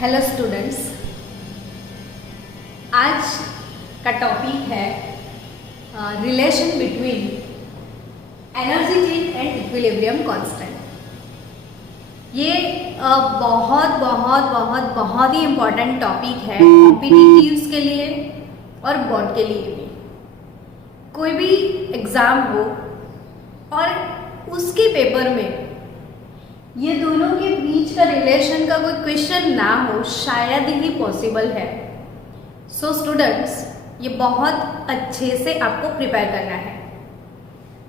Hello students, आज का topic है relation between energy change and equilibrium constant. ये बहुत बहुत बहुत बहुत ही इम्पोर्टेंट टॉपिक है कॉम्पिटिटिव्स के लिए और बोर्ड के लिए भी। कोई भी एग्ज़ाम हो और उसके पेपर में ये दोनों के बीच का रिलेशन का कोई क्वेश्चन ना हो शायद ही पॉसिबल है। सो स्टूडेंट्स, ये बहुत अच्छे से आपको प्रिपेयर करना है।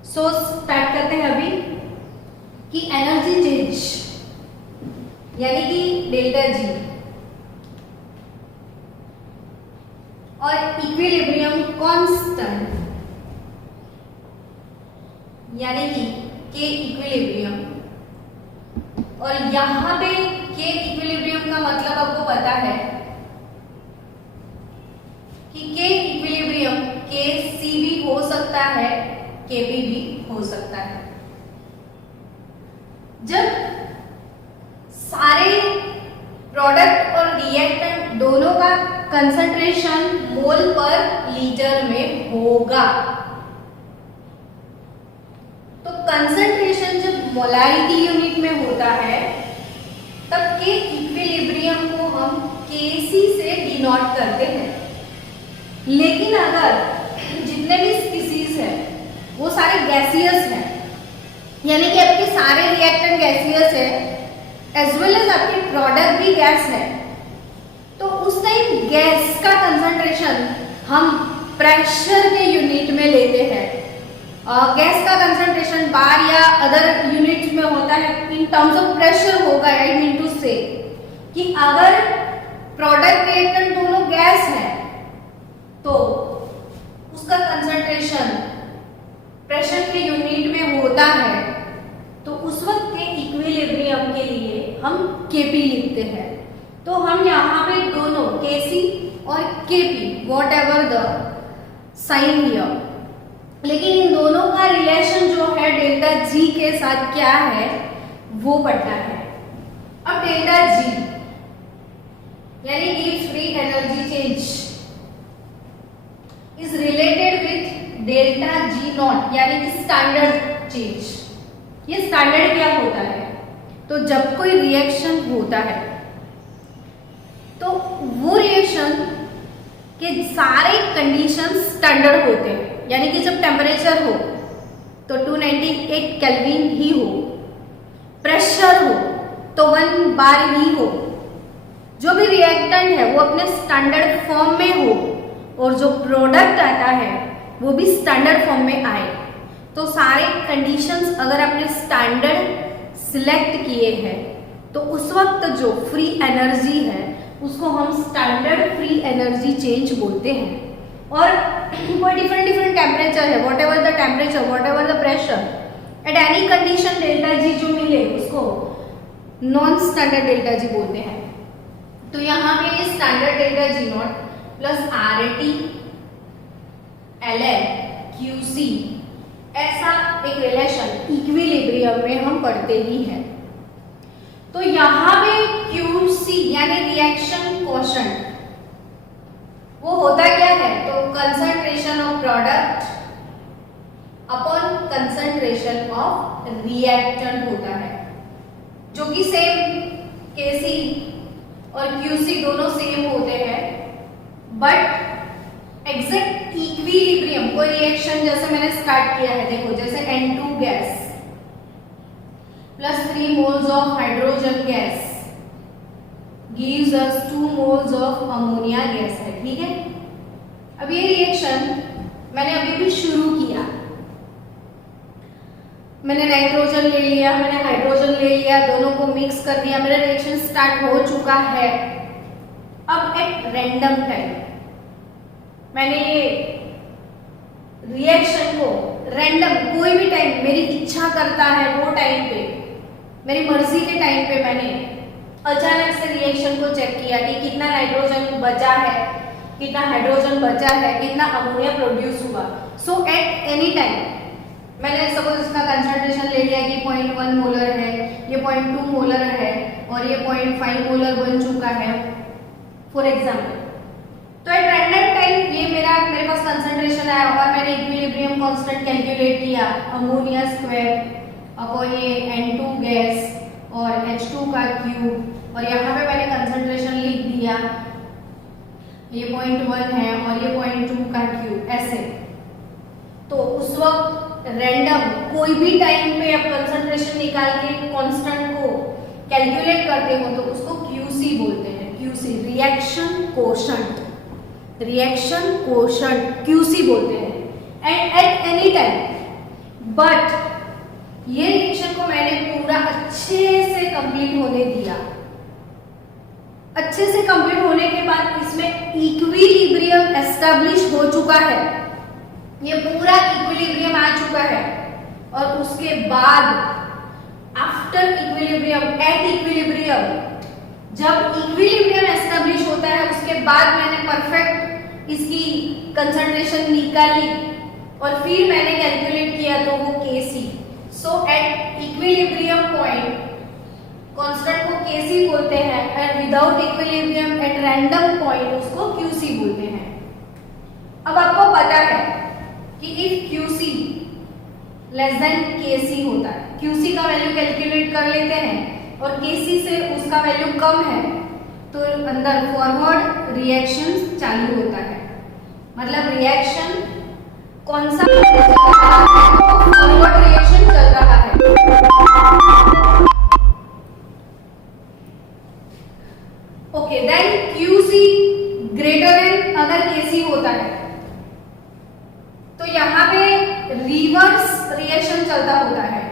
सो स्टार्ट करते हैं अभी कि एनर्जी चेंज यानी कि डेल्टा जी और इक्विलिब्रियम कांस्टेंट यानी कि के इक्विलिब्रियम। और यहां पे के इक्विलिब्रियम का मतलब आपको पता है कि के इक्विलिब्रियम के सी भी हो सकता है, के भी हो सकता है। जब सारे प्रोडक्ट और रिएक्टेंट दोनों का कंसंट्रेशन मोल पर लीटर में होगा, तो कंसंट्रेशन जब मोलारिटी यूनिट में होता है तब के इक्विलिब्रियम को हम Kc से डिनोट करते हैं। लेकिन अगर जितने भी स्पीसीज हैं वो सारे गैसियस हैं, यानी कि आपके सारे रिएक्टेंट गैसियस है एज वेल एज आपके प्रोडक्ट भी गैस है, तो उस टाइम गैस का कंसंट्रेशन हम प्रेशर के यूनिट में लेते हैं। गैस का कंसंट्रेशन बार या अदर यूनिट्स में होता है इन टर्म्स ऑफ प्रेशर होगा। आई मीन टू से कि अगर प्रोडक्ट रिएक्टेंट दोनों गैस है तो उसका कंसंट्रेशन प्रेशर के यूनिट में होता है, तो उस वक्त के इक्विलिब्रियम के लिए हम Kp लिखते हैं। तो हम यहाँ पे दोनों Kc और Kp whatever the sign here, लेकिन इन दोनों का रिलेशन जो है डेल्टा जी के साथ क्या है वो पढ़ना है। अब डेल्टा जी यानी gives free energy change is related with delta G not यानी कि स्टैंडर्ड चेंज। ये स्टैंडर्ड क्या होता है? तो जब कोई रिएक्शन होता है तो वो रिएक्शन के सारे कंडीशन स्टैंडर्ड होते हैं, यानी कि जब टेम्परेचर हो तो 298 केल्विन ही हो, प्रेशर हो तो 1 बार ही हो, जो भी रिएक्टेंट है वो अपने स्टैंडर्ड फॉर्म में हो और जो प्रोडक्ट आता है वो भी स्टैंडर्ड फॉर्म में आए। तो सारे कंडीशंस अगर आपने स्टैंडर्ड सिलेक्ट किए हैं तो उस वक्त जो फ्री एनर्जी है उसको हम स्टैंडर्ड फ्री एनर्जी चेंज बोलते हैं। और कोई डिफरेंट टेम्परेचर है, what ever the temperature, what ever the pressure, at any condition delta G जो मिले उसको नॉन स्टैंडर्ड डेल्टा जी बोलते हैं। तो यहाँ पे ये standard delta G not plus RT LL QC ऐसा एक रिलेशन इक्विलिब्रियम में हम पढ़ते ही हैं। तो यहाँ पे QC यानी रिएक्शन कोशेंट वो होता क्या है? तो concentration of product upon concentration of reactant होता है, जो कि सेम Kc और Qc दोनों सेम होते हैं, बट एग्जैक्ट इक्विलिब्रियम कोई रिएक्शन जैसे मैंने स्टार्ट किया है, देखो जैसे N2 gas plus 3 moles of hydrogen gas gives us 2 moles of ammonia gas है, ठीक है। अब ये रिएक्शन मैंने अभी भी शुरू किया, मैंने नाइट्रोजन ले लिया, मैंने हाइड्रोजन ले लिया, दोनों को मिक्स कर दिया, मेरा रिएक्शन स्टार्ट हो चुका है। अब एट रैंडम टाइम मैंने ये रिएक्शन को रैंडम कोई भी टाइम मेरी इच्छा करता है वो टाइम पे, मेरी मर्जी के टाइम पे मैंने अचानक से रिएक्शन को चेक किया कि कितना नाइट्रोजन बचा है, कितना हाइड्रोजन बचा है, कितना अमोनिया प्रोड्यूस हुआ। सो एट एनी टाइम मैंने सपोज इसका कंसंट्रेशन ले लिया कि 0.1 मोलर है, ये 0.2 मोलर है और ये 0.5 मोलर बन चुका है फॉर एग्जाम्पल। तो एट रैंडम टाइम ये मेरे पास कंसंट्रेशन आया और मैंने इक्विलिब्रियम कांस्टेंट कैलकुलेट किया, अमोनिया स्क्वायर अपॉन ये N2 गैस और H2 का क्यूब, और यहाँ पे मैंने कंसंट्रेशन लिख दिया, ये 0.1 है और ये 0.2 का क्यूब ऐसे। तो उस वक्त रैंडम कोई भी टाइम पे आप कंसंट्रेशन निकाल के कांस्टेंट को कैलकुलेट करते हो तो उसको QC बोलते हैं, QC reaction quotient, reaction quotient QC बोलते हैं। And at any time, but ये रिएक्शन को मैंने पूरा अच्छे से कंप्लीट होने दिया। अच्छे से कंप्लीट होने के बाद इसमें इक्विलिब्रियम एस्टैब्लिश हो चुका है, ये पूरा इक्विलिब्रियम आ चुका है, और उसके बाद आफ्टर इक्विलिब्रियम, एट इक्विलिब्रियम, जब इक्विलिब्रियम एस्टैब्लिश होता है उसके बाद मैंने परफेक्ट इसकी कंसंट्रेशन निकाली और फिर मैंने कैलकुलेट किया तो वो Kc। So at equilibrium point constant को Kc बोलते हैं, and without equilibrium at random point उसको QC बोलते हैं। अब आपको पता है कि if QC less than Kc होता है, QC का वैल्यू कैलकुलेट कर लेते हैं और Kc से उसका वैल्यू कम है तो अंदर फॉरवर्ड रिएक्शन चालू होता है, मतलब रिएक्शन कौन सा फॉरवर्ड रिएक्शन चल रहा है। Okay, then QC greater than अगर Kc होता है तो यहाँ पे रिवर्स रिएक्शन चलता होता है,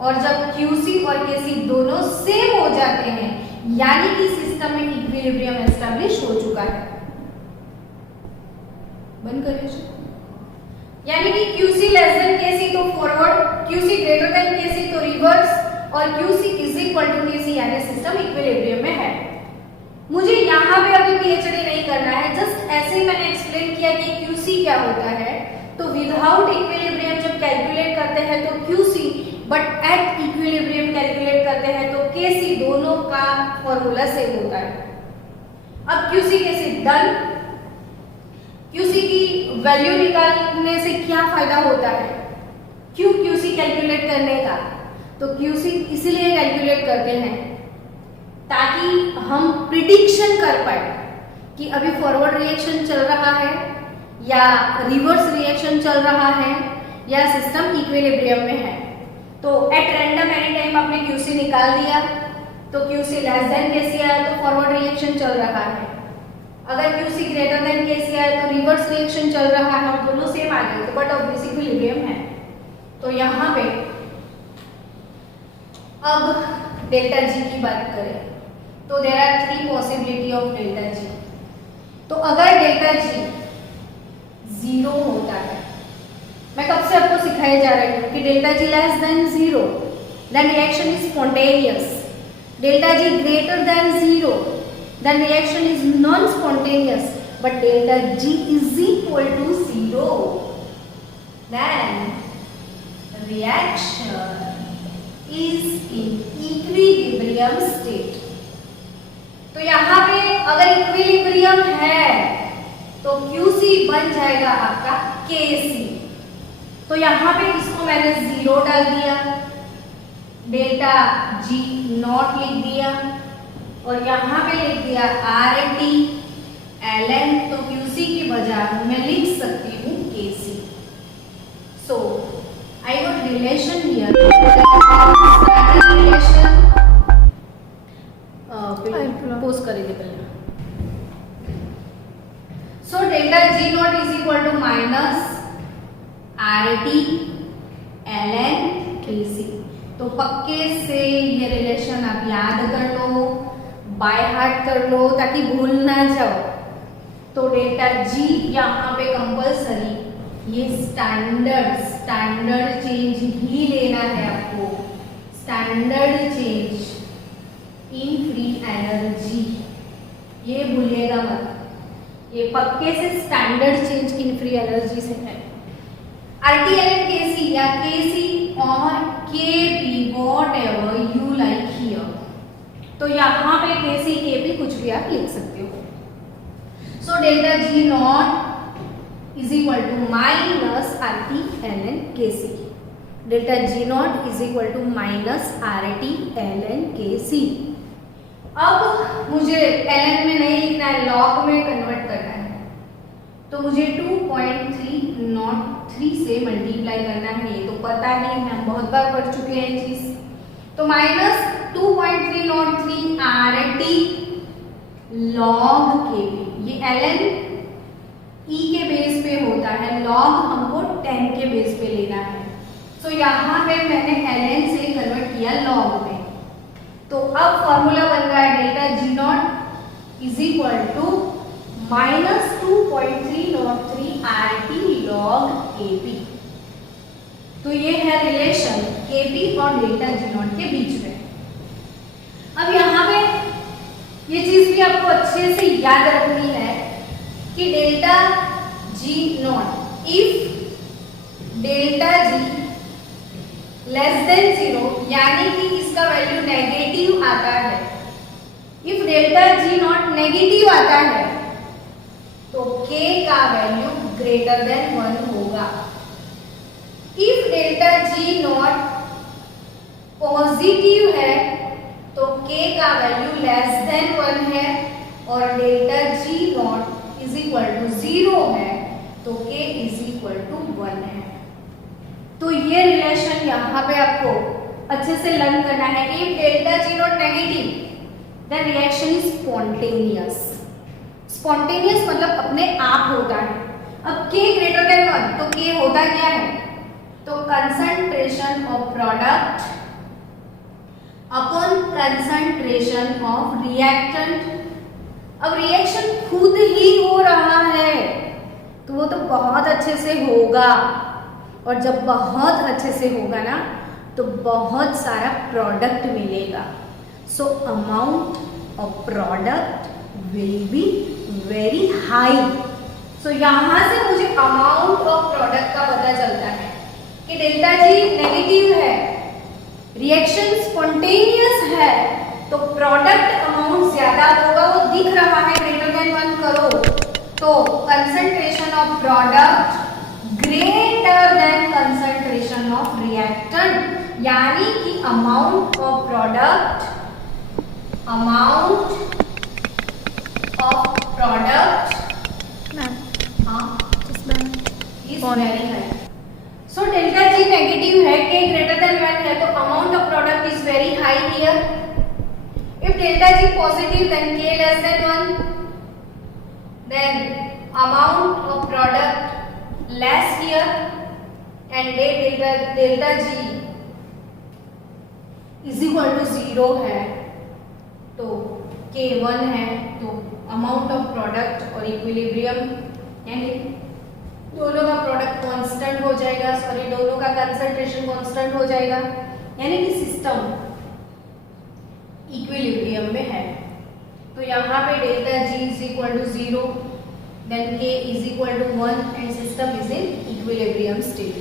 और जब QC और Kc दोनों सेम हो जाते हैं यानी कि सिस्टम में इक्विलिब्रियम एस्टैब्लिश हो चुका है। बंद करिए। यानी कि QC लेस देन Kc तो forward, QC greater than Kc तो रिवर्स, और QC is equal to Kc यानी सिस्टम इक्विलिब्रियम में है। मुझे यहाँ पे अभी PhD नहीं करना है, जस्ट ऐसे ही मैंने एक्सप्लेन किया कि QC क्या होता है। तो विदाउट इक्विलिब्रियम जब कैलकुलेट करते हैं तो QC, but at equilibrium calculate करते हैं तो Kc, दोनों का फॉर्मूला सेम होता है। अब QC कैसे डन, QC की वैल्यू निकालने से क्या फायदा होता है, क्यों QC कैलकुलेट करने का, तो QC इसीलिए कैलकुलेट करते हैं ताकि हम प्रिडिक्शन कर पाए कि अभी फॉरवर्ड रिएक्शन चल रहा है या रिवर्स रिएक्शन चल रहा है या सिस्टम इक्विलिब्रियम में है। तो एट रैंडम एनी टाइम आपने QC निकाल दिया तो QC लेस देन Kc आया तो फॉरवर्ड रिएक्शन चल रहा है, अगर QC ग्रेटर देन Kc आया तो रिवर्स रिएक्शन चल रहा है, और दोनों सेम आ गए तो बट ऑब्वियसली इक्विलिब्रियम है। तो यहाँ पे अब डेल्टा G की बात करें तो there are 3 possibility of delta G। तो अगर डेल्टा G 0 होता है, मैं कब से आपको सिखाए जा रही हूँ कि delta G less than 0 then reaction is spontaneous, delta G greater than 0 then reaction is non-spontaneous, but delta G is equal to 0, then reaction is in equilibrium state। तो यहाँ पे अगर इक्विलिब्रियम है तो QC बन जाएगा आपका Kc। तो यहाँ पे इसको मैंने 0 डाल दिया, डेल्टा G नॉट लिख दिया, और यहाँ पे लिख दिया RT ln, तो QC की बजाय मैं लिख सकती हूँ Kc। So I got relation here, relation post करेंगे पहले। So delta G not is equal to minus RT ln Kc। तो पक्के से ये रिलेशन आप याद कर लो, बाय हार्ट कर लो ताकि भूल ना जाओ। तो डेल्टा G यहाँ पे कंपल्सरी ये स्टैंडर्ड चेंज ही लेना है आपको, standard change in free energy, ये भूलिएगा मत, ये पक्के से standard change in free energy से है। RT ln Kc या Kc और Kp whatever you like here, तो यहाँ पे के सी के पी कुछ भी आप लिख सकते हो। So delta G not is equal to minus R T L N K C. Delta G not is equal to minus R T L N K C. अब मुझे एल एन में नहीं लिखना है, लॉग में कन्वर्ट करना है। तो मुझे 2.303 से मल्टीप्लाई करना है, ये तो पता ही है, हम बहुत बार पढ़ चुके हैं ये चीज। तो minus 2.303 R T log K P, ये एल एन ई के बेस पे होता है, लॉग हमको 10 के बेस पे लेना है। तो यहाँ पे मैंने एल एन से कन्वर्ट किया लॉग में। तो अब फॉर्मूला बन रहा है delta G not is equal to minus 2.303 R T log K P. तो ये है रिलेशन के पी और डेल्टा जी नॉट के बीच में। अब यहाँ पे ये चीज भी आपको अच्छे से याद रखनी है कि delta G not, if delta ji less than 0 यानी कि इसका वैल्यू नेगेटिव आता है। If delta G not negative आता है तो k का वैल्यू ग्रेटर देन 1 होगा। If delta G not positive है तो k का वैल्यू लेस देन 1 है, और delta G not is equal to 0 है तो k इज इक्वल टू 1 है। तो ये रिलेशन यहाँ पे आपको अच्छे से लर्न करना है कि if delta G not negative then reaction is spontaneous. Spontaneous मतलब अपने आप होता है। अब k ग्रेटर देन 1 तो k होता क्या है? तो concentration of product upon concentration of reactant. अब रिएक्शन खुद ही हो रहा है तो वो तो बहुत अच्छे से होगा, और जब बहुत अच्छे से होगा ना तो बहुत सारा प्रोडक्ट मिलेगा। So amount of product will be very high. So यहाँ से मुझे अमाउंट ऑफ प्रोडक्ट का पता चलता है कि डेल्टा जी नेगेटिव है, रिएक्शन स्पॉन्टेनियस है, तो प्रोडक्ट अमाउंट ज्यादा होगा, वो दिख रहा है ग्रेटर देन 1 करो। तो concentration of product greater than concentration of reactant, यानी कि amount of product is very high. So delta G negative है, k ग्रेटर देन 1 है, तो amount of product is very high here. If delta G positive then k less than 1, then amount of product less here, and delta G is equal to 0 है, तो k 1 है, तो amount of product और equilibrium यानी दोनों का product constant हो जाएगा, सॉरी दोनों का कंसंट्रेशन कांस्टेंट हो जाएगा, यानी कि सिस्टम इक्विलिब्रियम में है। तो यहाँ पे delta G is equal to 0, then k is equal to 1 and system is in equilibrium state.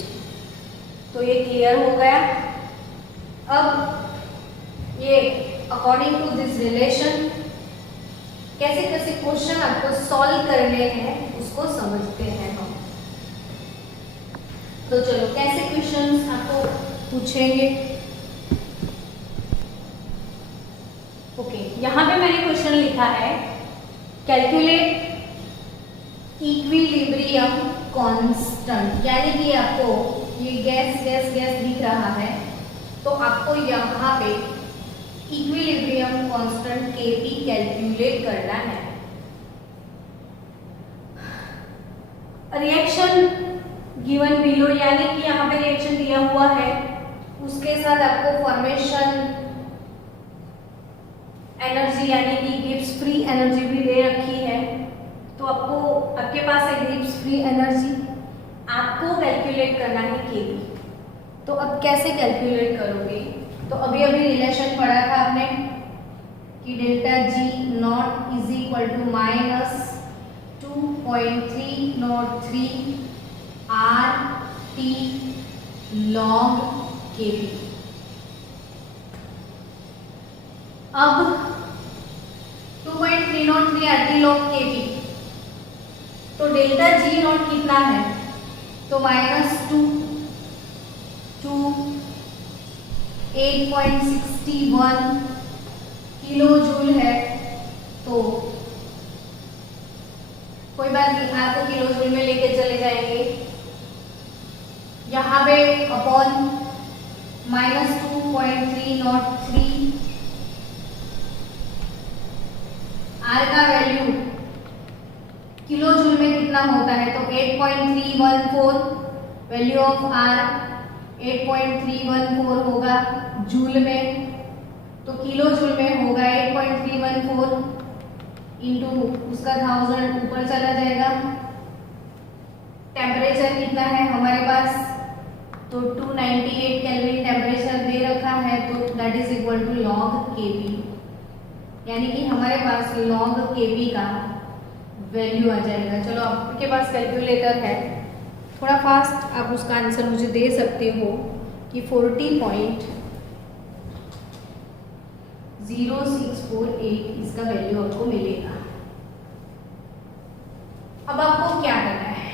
तो ये क्लियर हो गया। अब ये अकॉर्डिंग टू दिस रिलेशन कैसे कैसे क्वेश्चन आपको सॉल्व करने हैं उसको समझते हैं हम। तो चलो कैसे क्वेश्चंस आपको पूछेंगे। ओके, यहाँ पे मैंने क्वेश्चन लिखा है कैलकुलेट इक्विलिब्रियम कांस्टेंट, यानी कि आपको ये गैस गैस गैस दिख रहा है, तो आपको यहाँ पे इक्विलिब्रियम कांस्टेंट Kp कैलकुलेट करना है। रिएक्शन गिवन बिलो, यानी कि यहाँ पे रिएक्शन दिया हुआ है, उसके साथ आपको फॉर्मेशन एनर्जी यानी कि गिब्स फ्री एनर्जी भी दे रखी है। तो आपको आपके पास है गिब्स फ्री एनर्जी, आपको कैलकुलेट करना है Kp। तो अब कैसे कैलकुलेट करोगे? तो अभी अभी रिलेशन पढ़ा था आपने कि delta G not is equal to minus 2.303 R T log Kp। अब 2.303 RT log Kp, तो डेल्टा G नॉट कितना है, तो -2 8.61 किलो जूल है। तो कोई बात नहीं, आपको किलो जूल में लेके चले जाएंगे, यहाँ पे अपॉन -2.303 आर का वैल्यू किलो जूल में कितना होता है, तो 8.314 वैल्यू ऑफ आर 8.314 होगा जूल में, तो किलो जूल में होगा 8.314 इंटू उसका 1000 ऊपर चला जाएगा। टेम्परेचर कितना है हमारे पास, तो 298 केल्विन टेम्परेचर दे रखा है, तो that is equal to log Kp, यानी कि हमारे पास लॉग Kp का वैल्यू आ जाएगा। चलो आपके पास कैलकुलेटर है, थोड़ा फास्ट आप उसका आंसर मुझे दे सकते हो कि 40.0648 इसका वैल्यू आपको मिलेगा। अब आपको क्या करना है,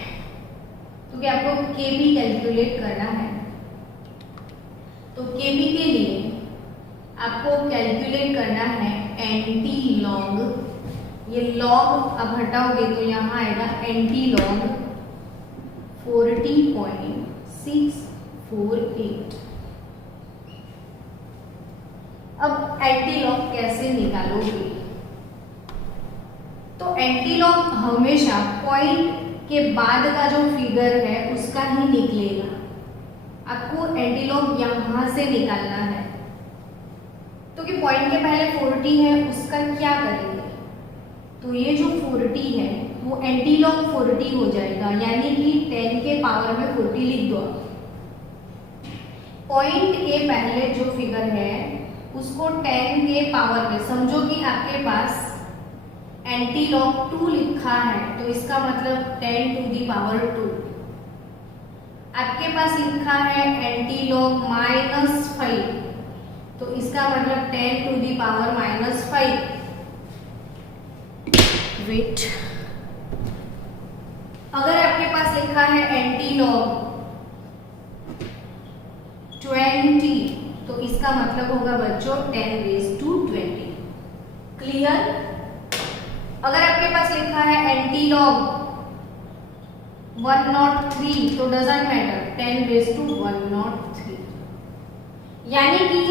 क्योंकि आपको Kp कैलकुलेट करना है, तो Kp के लिए आपको कैलकुलेट करना है एंटी लॉग, ये लॉग अब हटाओगे तो यहाँ आएगा एंटी लॉग 40.648। अब एंटी लॉग कैसे निकालोगे, तो एंटी लॉग हमेशा पॉइंट के बाद का जो फिगर है उसका ही निकलेगा। आपको एंटी लॉग यहां से निकालना है, तो कि पॉइंट के पहले 40 है उसका क्या करेंगे, तो ये जो 40 है वो एंटी लॉग 40 हो जाएगा, यानी कि 10 के पावर में 40 लिख दो। पॉइंट के पहले जो फिगर है उसको 10 के पावर में समझो कि आपके पास एंटी लॉग 2 लिखा है, तो इसका मतलब 10 टू दी पावर 2। आपके पास लिखा है एंटी लॉग -5, तो इसका मतलब 10 टू दी पावर -5। वेट, अगर आपके पास लिखा है एंटी लॉग 20, तो इसका मतलब होगा बच्चों 10⁻²0। क्लियर। अगर आपके पास लिखा है एंटी लॉग 103, तो डजंट मैटर 10⁻103, यानी कि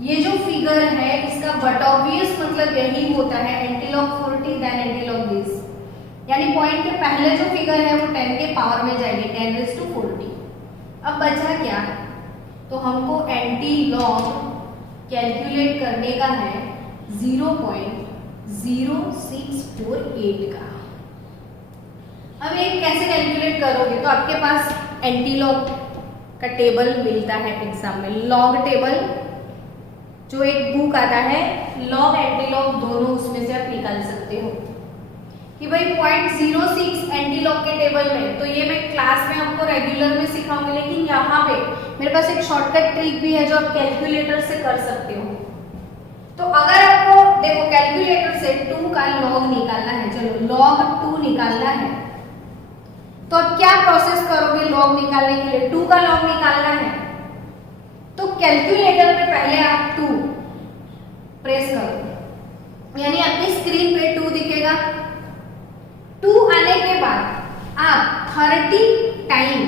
ये जो फिगर है इसका बट ऑब्वियस मतलब यही होता है anti log 40 then anti log this, यानी पॉइंट के पहले जो फिगर है वो 10 के पावर में जाएगी 10⁻40। अब बचा क्या, तो हमको एंटी लॉग कैलकुलेट करने का है 0.0648 का। अब ये कैसे कैलकुलेट करोगे, तो आपके पास एंटी लॉग का टेबल मिलता है एग्जाम में, लॉग टेबल जो एक बुक आता है, लॉग एंटी लॉग दोनों उसमें से आप निकाल सकते हो कि भाई 0.06 एंटी लॉग के टेबल में, तो ये मैं क्लास में आपको रेगुलर में सिखाऊंगी, लेकिन यहाँ पे मेरे पास एक शॉर्टकट ट्रिक भी है जो आप कैलकुलेटर से कर सकते हो। तो अगर आपको देखो कैलकुलेटर से 2 का लॉग निकालना है, चलो लॉग 2 निकालना है, तो अब क्या प्रोसेस करोगे लॉग निकालने के लिए, 2 का लॉग निकालना है, तो कैलकुलेटर पे पहले आप 2 प्रेस करो, यानी आपकी स्क्रीन पे 2 दिखेगा। 2 आने के बाद आप 30 टाइम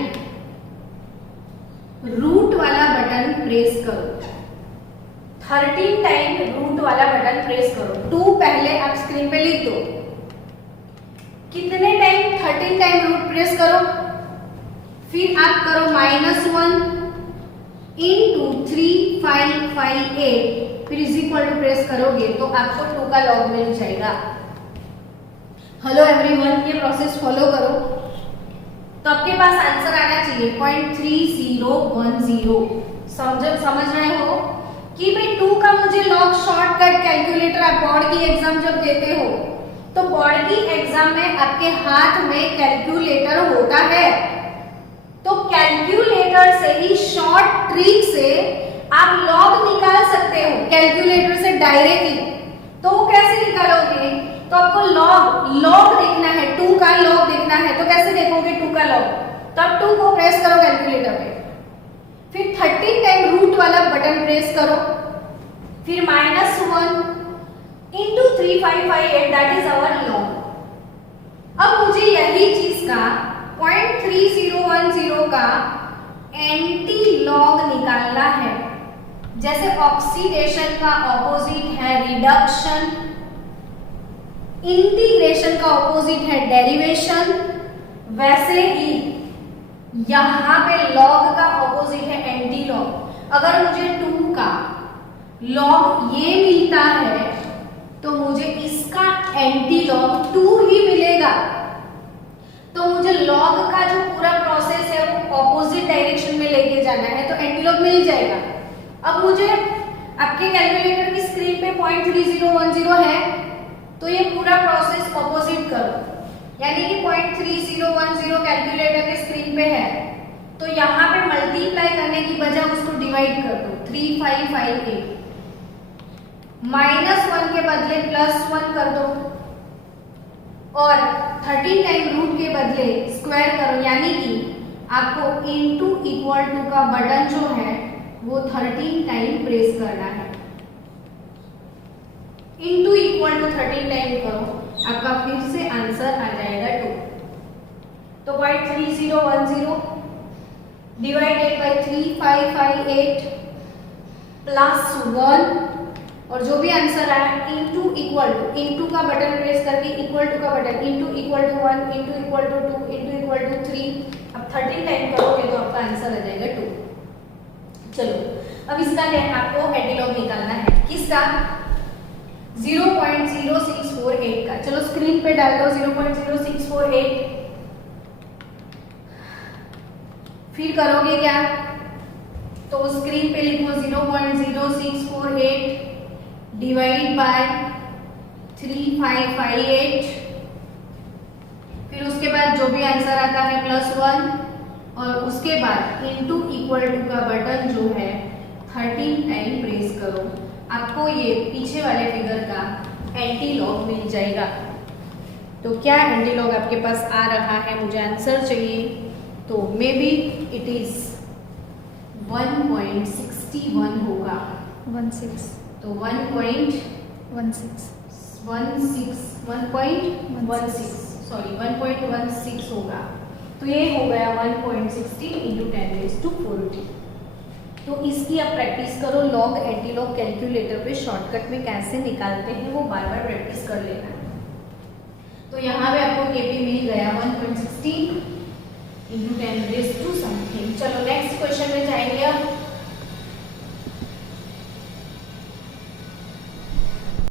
रूट वाला बटन प्रेस करो, 13 टाइम रूट वाला बटन प्रेस करो। 2 पहले आप स्क्रीन पे लिख दो, कितने टाइम 13 टाइम रूट प्रेस करो, फिर आप करो -1 इंटू 3558, फिर इज इक्वल टू प्रेस करोगे तो आपको 2 का लॉग मिल जाएगा। हेलो एवरीवन, ये प्रोसेस फॉलो करो तो आपके पास आंसर आना चाहिए 0.3010। समझ रहे हो कि भाई 2 का मुझे लॉग शॉर्टकट कैलकुलेटर, आप बोर्ड की एग्जाम जब देते हो तो बोर्ड की एग्जाम में आपके हाथ में कैलकुलेटर होता है, तो कैलकुलेटर से ही शॉर्ट ट्रिक से आप लॉग निकाल सकते हो कैलकुलेटर से डायरेक्टली, तो कैसे निकालोगे? तो आपको लॉग देखना है, 2 का लॉग देखना है, तो कैसे देखोगे 2 का लॉग? तो आप 2 को प्रेस करो कैलकुलेटर पे, फिर 13 टाइम रूट वाला बटन प्रेस करो, फिर -1 into 3558, that is our log. अब मुझे यही चीज का 0.3010 का एंटी लॉग निकालना है। जैसे ऑक्सीडेशन का ऑपोजिट है रिडक्शन, इंटीग्रेशन का ऑपोजिट है डेरिवेशन, वैसे ही यहां पे लॉग का ऑपोजिट है एंटी लॉग। अगर मुझे 2 का लॉग ये मिलता है तो मुझे इसका एंटी लॉग 2 ही मिलेगा। तो मुझे लॉग का जो पूरा प्रोसेस है वो ऑपोजिट डायरेक्शन में लेके जाना है, तो एंटी लॉग मिल जाएगा। अब मुझे आपके कैलकुलेटर की स्क्रीन पे 0.3010 है, तो ये पूरा प्रोसेस ऑपोजिट करो, यानी कि 0.3010 कैलकुलेटर के स्क्रीन पे है, तो यहाँ पे मल्टीप्लाई करने की बजाय उसको डिवाइड कर दो, 3558 -1 के बदले +1 कर दो, और 13 टाइम रूट के बदले स्क्वायर करो, यानी कि आपको इनटू इक्वल टू का बटन जो है वो 13 टाइम प्रेस करना है। इनटू इक्वल टू 13 टाइम करो, आपका फिर से आंसर आ जाएगा 2। तो 0.3010 डिवाइडेड बाय 3558 +1, और जो भी आंसर आया इनटू इक्वल टू, इनटू का बटन प्रेस करके इक्वल टू का button, into equal to 1 into equal to 2 into equal to 3। अब 13 टाइम करोगे तो आपका आंसर आ जाएगा 2। चलो अब इसका आपको एंटीलॉग निकालना है, किसका? 0.0648 का। चलो स्क्रीन पे डाल दो 0.0648, फिर करोगे क्या? तो स्क्रीन पे लिखो 0.0648 डिवाइड बाय 3558, फिर उसके बाद जो भी आंसर आता है +1, और उसके बाद इनटू इक्वल टू का बटन जो है 13 टाइम प्रेस करो, आपको ये पीछे वाले फिगर का एंटीलॉग मिल जाएगा। तो क्या एंटीलॉग आपके पास आ रहा है? मुझे आंसर चाहिए। तो मे बी इट इज 1.61 होगा, 16 तो 1.16 सॉरी 1.16 होगा। तो ये हो गया 1.16 इंटू 10⁻⁴। तो इसकी आप प्रैक्टिस करो, लॉग एंटीलॉग कैलकुलेटर पे शॉर्टकट में कैसे निकालते हैं वो बार बार प्रैक्टिस कर लेना। तो यहाँ पे आपको केपी मिल गया 1.16 इंटू 10⁻⁴ समथिंग। चलो नेक्स्ट क्वेश्चन में जाएंगे अब।